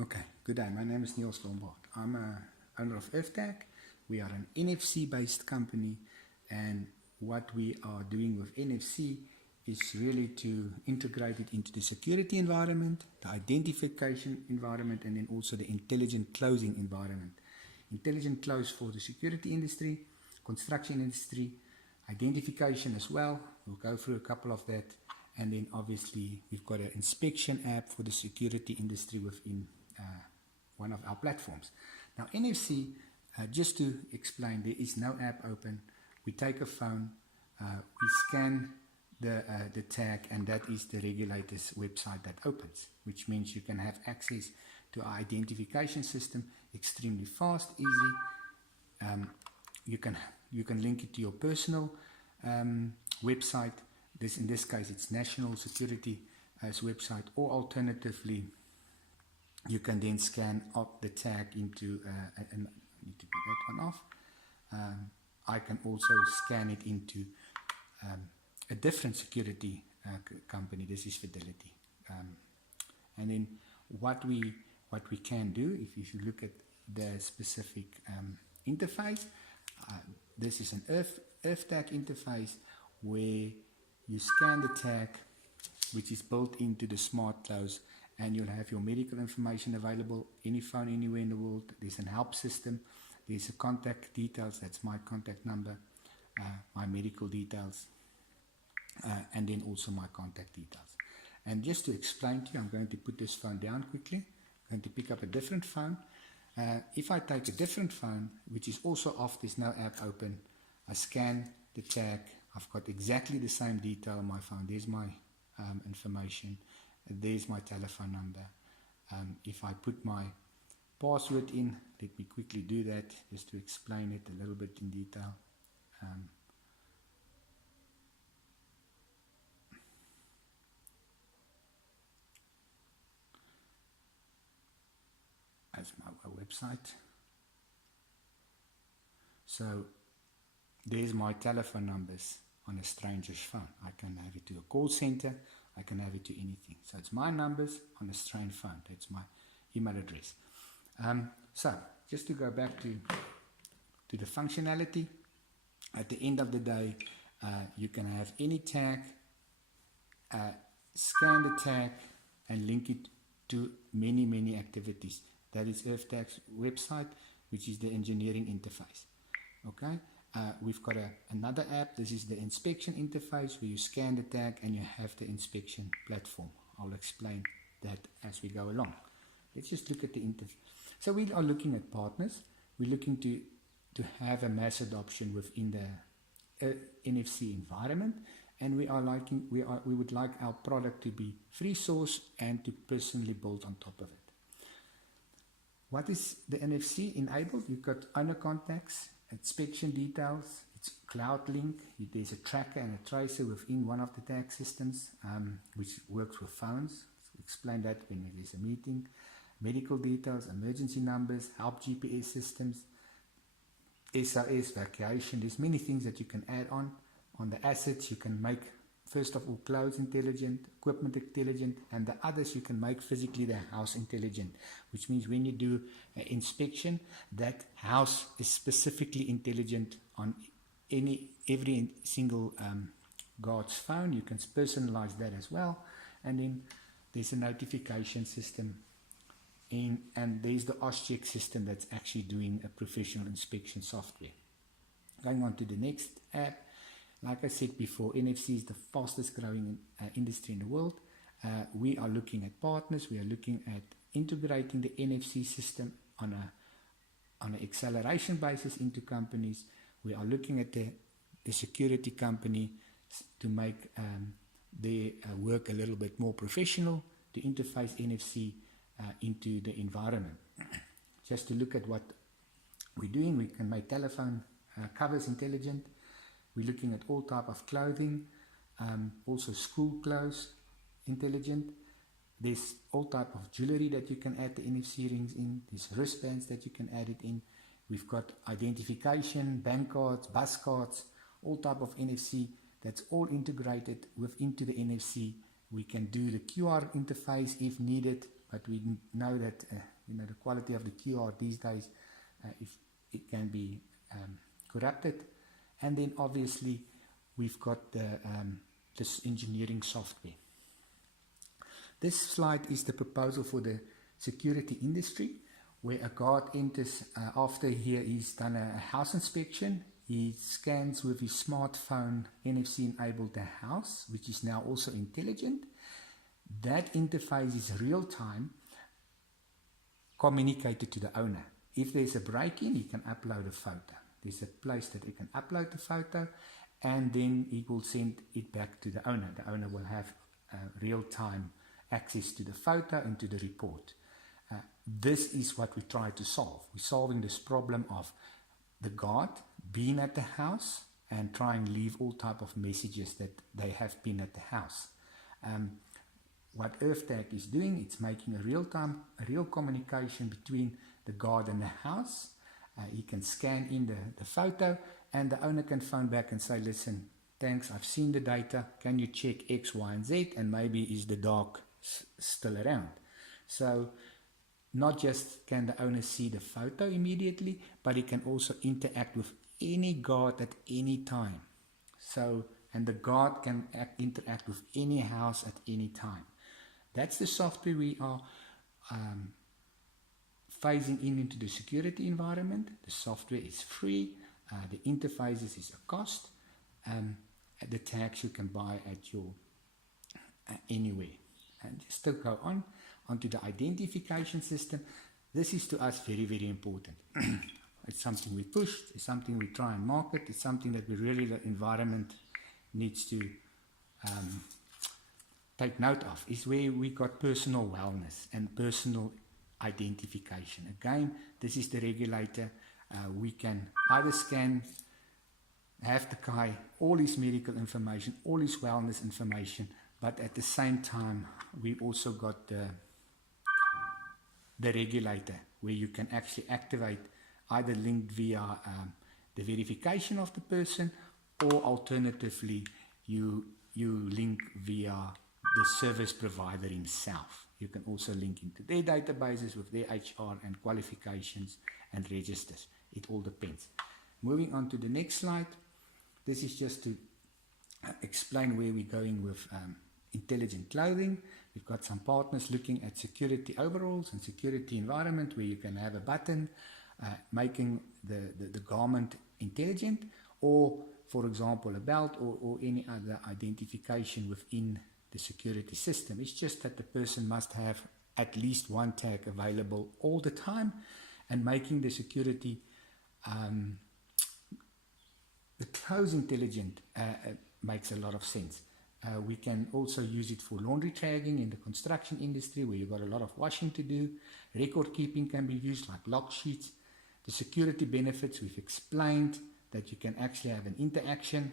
Okay, good day. My name is Niels Lombard. I'm a owner of Earthtag. We are an NFC based company, and what we are doing with NFC is really to integrate it into the security environment, the identification environment, and then also the intelligent closing environment. Intelligent close for the security industry, construction industry, identification as well. We'll go through a couple of that. And then obviously we've got an inspection app for the security industry within one of our platforms. Now NFC, just to explain, there is no app open. We take a phone, we scan the tag, and that is the regulator's website that opens, which means you can have access to our identification system extremely fast, easy. You can link it to your personal website. In this case, it's National Security website, or alternatively, you can then scan up the tag into, I need to put that one off. I can also scan it into a different security company. This is Fidelity. And then what we can do, if you look at the specific interface, this is an Earthtag interface where you scan the tag, which is built into the smart close, and you'll have your medical information available, any phone anywhere in the world. There's an help system, there's a contact details, that's my contact number, my medical details, and then also my contact details. And just to explain to you, I'm going to put this phone down quickly. I'm going to pick up a different phone. If I take a different phone, which is also off, there's no app open, I scan the tag, I've got exactly the same detail on my phone. There's my information, there's my telephone number. If I put my password in, let me quickly do that just to explain it a little bit in detail. As my website. So there's my telephone numbers on a stranger's phone. I can have it to a call center, I can have it to anything. So it's my numbers on a strange phone. That's my email address. So just to go back to the functionality, at the end of the day, you can have any tag, scan the tag, and link it to many activities. That is Earthtag's website, which is the engineering interface. Okay. We've got another app. This is the inspection interface where you scan the tag and you have the inspection platform. I'll explain that as we go along. Let's just look at the interface. So we are looking at partners. We're looking to have a mass adoption within the NFC environment, and we would like our product to be free source and to personally build on top of it. What is the NFC enabled? You've got owner contacts, inspection details, it's cloud link, there's a tracker and a tracer within one of the tag systems, which works with phones. So explain that when there's a meeting. Medical details, emergency numbers, help GPS systems, SOS, vacation. There's many things that you can add on the assets. You can make, first of all, clothes intelligent, equipment intelligent, and the others you can make physically the house intelligent, which means when you do an inspection, that house is specifically intelligent on every single guard's phone. You can personalize that as well. And then there's a notification system, and there's the OSCheck system that's actually doing a professional inspection software. Going on to the next app. Like I said before, NFC is the fastest growing industry in the world. We are looking at partners. We are looking at integrating the NFC system on an acceleration basis into companies. We are looking at the security company to make their work a little bit more professional, to interface NFC into the environment. Just to look at what we're doing, we can make telephone covers intelligent. We're looking at all type of clothing, also school clothes, intelligent. There's all type of jewelry that you can add the NFC rings in. There's wristbands that you can add it in. We've got identification, bank cards, bus cards, all type of NFC. That's all integrated into the NFC. We can do the QR interface if needed, but we know that the quality of the QR these days, if it can be corrupted. And then obviously we've got this engineering software. This slide is the proposal for the security industry, where a guard enters after he's done a house inspection. He scans with his smartphone NFC enabled the house, which is now also intelligent. That interface is real time communicated to the owner. If there's a break-in, he can upload a photo. There's a place that he can upload the photo, and then he will send it back to the owner. The owner will have real-time access to the photo and to the report. This is what we try to solve. We're solving this problem of the guard being at the house and try and leave all type of messages that they have been at the house. What Earthtag is doing, it's making a real communication between the guard and the house. He can scan in the photo, and the owner can phone back and say, listen, thanks, I've seen the data, can you check X, Y, and Z, and maybe is the dog still around? So not just can the owner see the photo immediately, but he can also interact with any guard at any time. So, and the guard can interact with any house at any time. That's the software we are phasing into the security environment. The software is free. The interfaces is a cost. The tags you can buy at your anywhere. And just to go onto the identification system. This is to us very, very important. It's something we push. It's something we try and market. It's something that we really, the environment needs to take note of. Is where we got personal wellness and personal identification. Again, this is the regulator. We can either scan, have the guy, all his medical information, all his wellness information, but at the same time, we also got the regulator, where you can actually activate either linked via the verification of the person, or alternatively, you link via the service provider himself. You can also link into their databases with their HR and qualifications and registers. It all depends. Moving on to the next slide. This is just to explain where we're going with intelligent clothing. We've got some partners looking at security overalls and security environment, where you can have a button making the garment intelligent, or for example a belt, or any other identification within the security system. It's just that the person must have at least one tag available all the time, and making the security the clothes intelligent makes a lot of sense. We can also use it for laundry tagging in the construction industry, where you've got a lot of washing to do. Record keeping can be used, like log sheets. The security benefits we've explained, that you can actually have an interaction.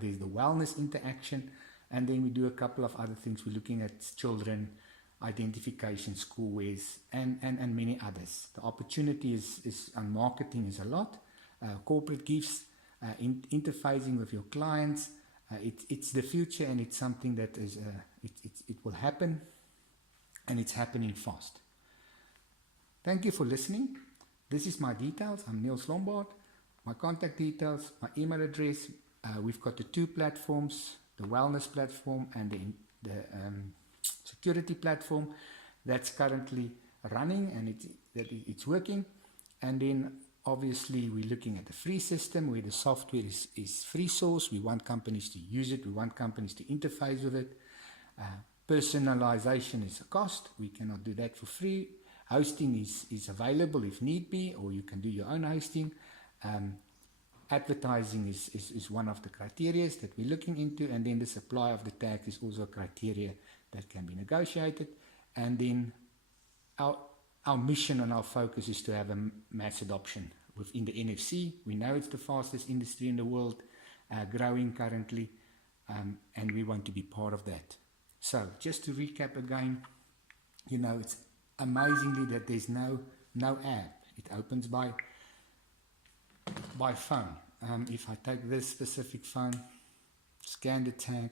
There's the wellness interaction, and then we do a couple of other things. We're looking at children identification, schoolwares, and many others. The opportunity is on marketing is a lot. Corporate gifts, interfacing with your clients. It's the future, and it's something that is it will happen, and it's happening fast. Thank you for listening. This is my details. I'm Niels Lombard. My contact details, my email address. We've got the two platforms, the wellness platform and the security platform, that's currently running, and it's working. And then obviously we're looking at the free system, where the software is free source. We want companies to use it. We want companies to interface with it. Personalization is a cost. We cannot do that for free. Hosting is available if need be, or you can do your own hosting. Advertising is one of the criteria that we're looking into, and then the supply of the tags is also a criteria that can be negotiated. And then our mission and our focus is to have a mass adoption within the NFC. We know it's the fastest industry in the world, growing currently, and we want to be part of that. So just to recap again, it's amazingly that there's no app. It opens by phone. If I take this specific phone, scan the tag,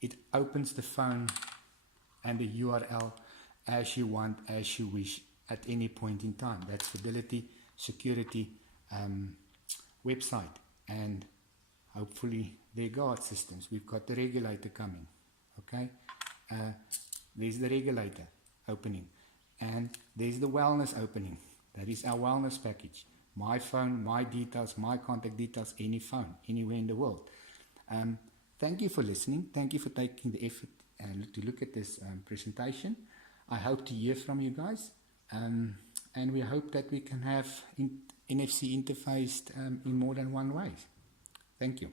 it opens the phone and the URL, as you want, as you wish, at any point in time. That's fidelity, security, website, and hopefully their guard systems. We've got the regulator coming. Okay, there's the regulator opening, and there's the wellness opening. That is our wellness package. My phone, my details, my contact details, any phone, anywhere in the world. Thank you for listening. Thank you for taking the effort to look at this presentation. I hope to hear from you guys, and we hope that we can have NFC interfaced in more than one way. Thank you.